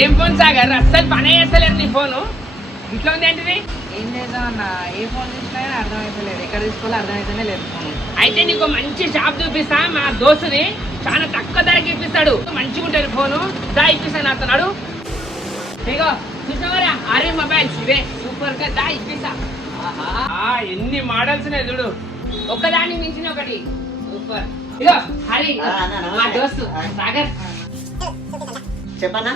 ఏం ఫోన్ సాగర్ అస్సలు పనే చేస్తలేదు నీ ఫోను ఇంట్లో ఉంది ఏంటిది? ఏం చేద్దాం అన్న, ఏ ఫోన్ తీసుకున్నా అర్థమైతలేదు, ఎక్కడ తీసుకోవాలో అర్థమైతేనే లేదు ఫోన్. అయితే నీకు మంచి షాప్ చూపిస్తా, మా దోస్తుని చాలా తక్కువ ధరకి ఇప్పిస్తాడు, మంచిగా ఉంటుంది ఫోను. దా ఇప్పిస్తాను అతన్నాడు. ఇగో చూసినవారా ఆర్య మొబైల్స్, ఇవే సూపర్ గా దా ఇప్పిస్తా. ఎన్ని మోడల్స్ ఉన్నాయి చూడు, ఒకదాన్ని మించిన ఒకటి సూపర్. ఇగో హరి మా దోస్తు సాగర్, చెప్పన్నా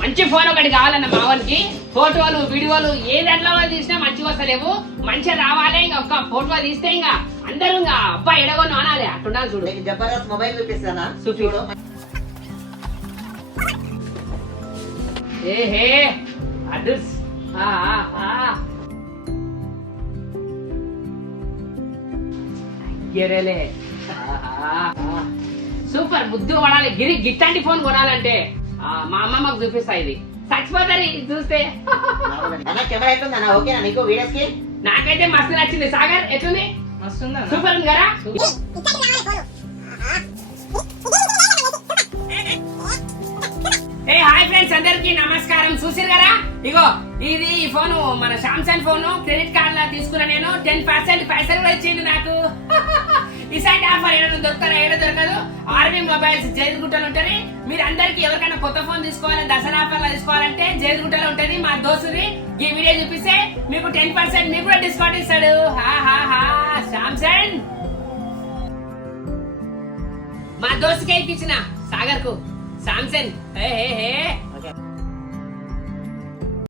మంచి ఫోన్ ఒకటి కావాలన్న మావానికి. ఫోటోలు వీడియోలు ఏ దాంట్లో తీసినా మంచిగా వస్తలేవు, మంచిగా రావాలి. ఇంకా ఒక్క ఫోటో తీస్తే ఇంకా అందరూ ఇంకా అబ్బా ఎడగొని అనాలి, అట్టుండాలి చూడు. జబర్దస్త్ మొబైల్ చూపిస్తానా? చూడు. ఏహే అడ్రస్ ఎరేలే సూపర్. బుద్ధి కొనాలి గిరి, గిట్టంటి ఫోన్ కొనాలంటే మా అమ్మమ్మకు చూపిస్తా. ఇది చచ్చిపోతారు ఇది చూస్తే. కెమెరా అవుతుందన్నా? ఓకేనా నీకు వీడియోస్ కి? నాకైతే మస్తు నచ్చింది. సాగర్ ఎట్లుంది? మస్తుందా? సూపర్ ఉంది కదా. ఏ హాయ్ ఫ్రెండ్స్, అందరికి నమస్కారం. చూసిరు కదా, ఇగో ఇది ఈ ఫోను మన సామ్సంగ్ ఫోను. క్రెడిట్ కార్డ్ లా తీసుకున్నా నేను. 10% పైసలు కూడా ఇచ్చిండు నాకు. ఈసారి ఆఫర్ ఏదో దొరుకుతారా ఏదో దొరకదు. ఆర్మీ మొబైల్స్ జైలుగుట్టలు ఉంటుంది. మీరు అందరికి ఎవరికైనా కొత్త ఫోన్ తీసుకోవాలి, దసరా ఆఫర్ లా తీసుకోవాలంటే జైలుగుట్టలో ఉంటది. మా దోస్తుది ఈ వీడియో చూపిస్తే మీకు 10% మీకు కూడా డిస్కౌంట్ ఇస్తాడు. సామ్సంగ్ మా దోస్తుకే ఇప్పించిన సాగర్ కు సామ్సంగ్.